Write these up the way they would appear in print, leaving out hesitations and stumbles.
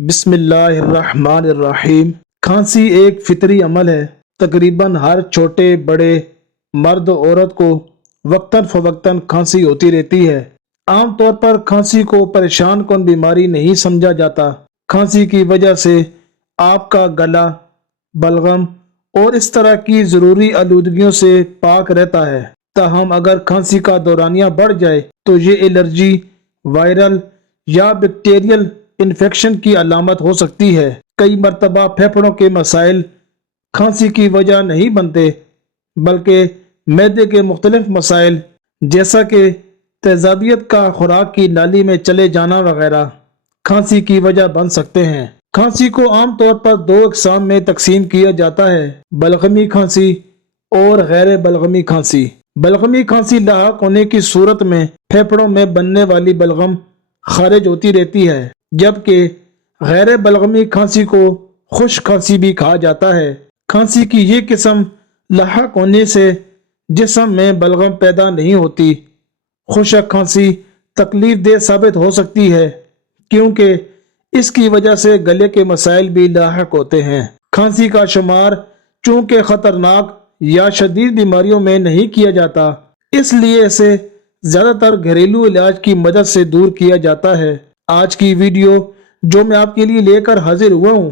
بسم اللہ الرحمن الرحیم۔ کھانسی ایک فطری عمل ہے۔ تقریباً ہر چھوٹے بڑے مرد و عورت کو وقتاً فوقتاً کھانسی ہوتی رہتی ہے۔ عام طور پر کھانسی کو پریشان کن بیماری نہیں سمجھا جاتا۔ کھانسی کی وجہ سے آپ کا گلا، بلغم اور اس طرح کی ضروری آلودگیوں سے پاک رہتا ہے۔ تاہم اگر کھانسی کا دورانیہ بڑھ جائے تو یہ الرجی، وائرل یا بیکٹیریل انفیکشن کی علامت ہو سکتی ہے۔ کئی مرتبہ پھیپھڑوں کے مسائل کھانسی کی وجہ نہیں بنتے، بلکہ معدے کے مختلف مسائل جیسا کہ تیزابیت کا خوراک کی نالی میں چلے جانا وغیرہ کھانسی کی وجہ بن سکتے ہیں۔ کھانسی کو عام طور پر دو اقسام میں تقسیم کیا جاتا ہے: بلغمی کھانسی اور غیر بلغمی کھانسی۔ بلغمی کھانسی لاحق ہونے کی صورت میں پھیپھڑوں میں بننے والی بلغم خارج ہوتی رہتی ہے، جبکہ غیر بلغمی کھانسی کو خشک کھانسی بھی کہا جاتا ہے۔ کھانسی کی یہ قسم لاحق ہونے سے جسم میں بلغم پیدا نہیں ہوتی۔ خشک کھانسی تکلیف دہ ثابت ہو سکتی ہے کیونکہ اس کی وجہ سے گلے کے مسائل بھی لاحق ہوتے ہیں۔ کھانسی کا شمار چونکہ خطرناک یا شدید بیماریوں میں نہیں کیا جاتا، اس لیے اسے زیادہ تر گھریلو علاج کی مدد سے دور کیا جاتا ہے۔ آج کی ویڈیو جو میں آپ کے لیے لے کر حاضر ہوا ہوں،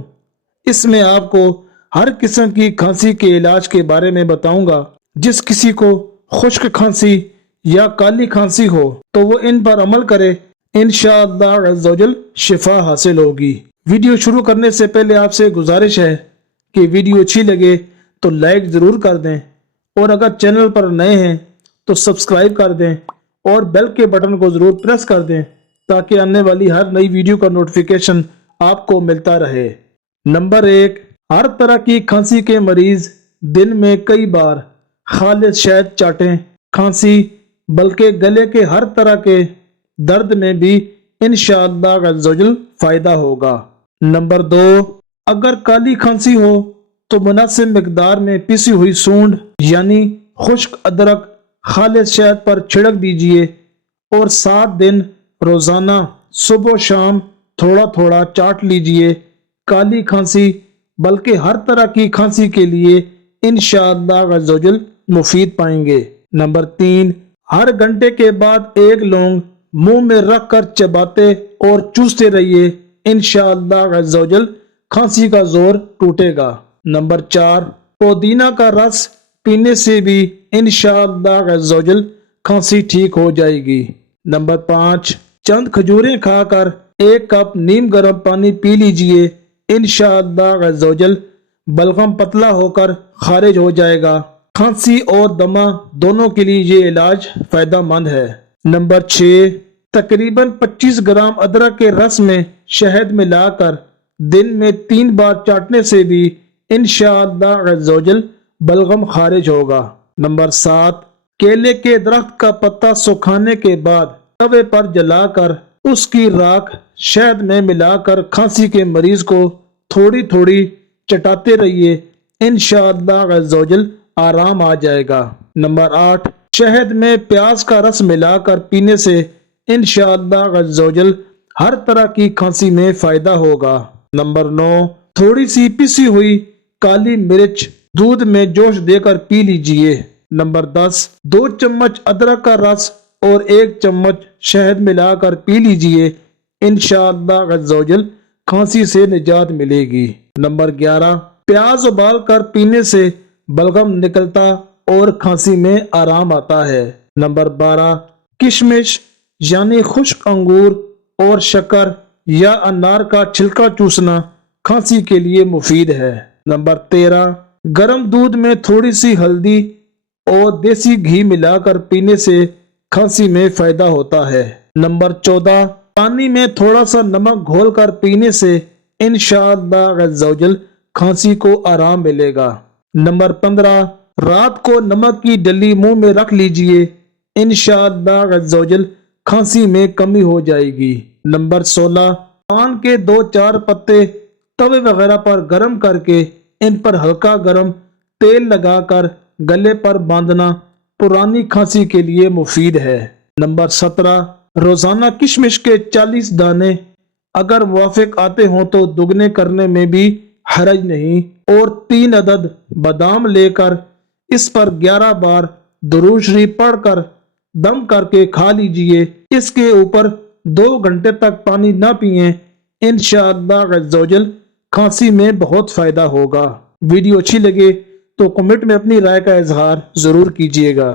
اس میں آپ کو ہر قسم کی کھانسی کے علاج کے بارے میں بتاؤں گا۔ جس کسی کو خشک کھانسی یا کالی کھانسی ہو تو وہ ان پر عمل کرے، انشاءاللہ عز و جل شفا حاصل ہوگی۔ ویڈیو شروع کرنے سے پہلے آپ سے گزارش ہے کہ ویڈیو اچھی لگے تو لائک ضرور کر دیں، اور اگر چینل پر نئے ہیں تو سبسکرائب کر دیں اور بیل کے بٹن کو ضرور پریس کر دیں تاکہ آنے والی ہر نئی ویڈیو کا نوٹیفیکیشن آپ کو ملتا رہے۔ نمبر 1، ہر طرح کی کھانسی کے مریض دن میں کئی بار خالص شہد چاٹیں۔ کھانسی بلکہ گلے کے ہر طرح کے درد میں بھی انشاءاللہ عز و جل فائدہ ہوگا۔ نمبر 2، اگر کالی کھانسی ہو تو مناسب مقدار میں پیسی ہوئی سونڈ یعنی خشک ادرک خالص شہد پر چھڑک دیجئے اور 7 دن روزانہ صبح و شام تھوڑا تھوڑا چاٹ لیجئے۔ کالی کھانسی بلکہ ہر طرح کی کھانسی کے لیے انشاءاللہ عز و جل مفید پائیں گے۔ نمبر 3، ہر گھنٹے کے بعد ایک لونگ منہ میں رکھ کر چباتے اور چوستے رہیے، انشاءاللہ عز و جل کھانسی کا زور ٹوٹے گا۔ نمبر 4، پودینہ کا رس پینے سے بھی انشاءاللہ عز و جل کھانسی ٹھیک ہو جائے گی۔ نمبر 5، چند کھجوریں کھا کر 1 کپ نیم گرم پانی پی لیجئے، انشاءاللہ عز و جل بلغم پتلا ہو کر خارج ہو جائے گا۔ کھانسی اور دمہ دونوں کے لیے یہ علاج فائدہ مند ہے۔ نمبر 6، تقریباً 25 گرام ادرک کے رس میں شہد ملا کر دن میں 3 بار چاٹنے سے بھی انشاءاللہ عز و جل بلغم خارج ہوگا۔ نمبر 7، کیلے کے درخت کا پتا سکھانے کے بعد توے پر جلا کر اس کی راکھ شہد میں ملا کر کھانسی کے مریض کو تھوڑی تھوڑی چٹاتے رہیے، انشاءاللہ عز و جل آرام آ جائے گا۔ نمبر 8، شہد میں پیاز کا رس ملا کر پینے سے انشاءاللہ عز و جل ہر طرح کی کھانسی میں فائدہ ہوگا۔ نمبر 9، تھوڑی سی پسی ہوئی کالی مرچ دودھ میں جوش دے کر پی لیجئے۔ نمبر 10، 2 چمچ ادرک کا رس اور 1 چمچ شہد ملا کر پی لیجئے، انشاءاللہ عز و جل کھانسی سے نجات ملے گی۔ نمبر 11، پیاز ابال کر پینے سے بلغم نکلتا اور کھانسی میں آرام آتا ہے۔ نمبر 12، کشمش یعنی خشک انگور اور شکر یا انار کا چھلکا چوسنا کھانسی کے لیے مفید ہے۔ نمبر 13، گرم دودھ میں تھوڑی سی ہلدی اور دیسی گھی ملا کر پینے سے کھانسی میں فائدہ ہوتا ہے۔ نمبر 14، پانی میں تھوڑا سا نمک گھول کر پینے سے انشاءاللہ عز و جل کھانسی کو آرام ملے گا۔ نمبر 15، رات کو نمک کی ڈلی منہ میں رکھ لیجئے، انشاءاللہ عز و جل کھانسی میں کمی ہو جائے گی۔ نمبر 16، پان کے 2-4 پتے توے وغیرہ پر گرم کر کے ان پر ہلکا گرم تیل لگا کر گلے پر باندھنا پرانی کھانسی کے لیے مفید ہے۔ نمبر 17، روزانہ کشمش کے 40 دانے اگر موافق آتے ہوں تو دگنے کرنے میں بھی حرج نہیں، اور 3 عدد بادام لے کر اس پر 11 بار درود شریف پڑھ کر دم کر کے کھا لیجئے۔ اس کے اوپر 2 گھنٹے تک پانی نہ پئیں، انشاءاللہ عز و جل کھانسی میں بہت فائدہ ہوگا۔ ویڈیو اچھی لگے تو کمنٹ میں اپنی رائے کا اظہار ضرور کیجئے گا۔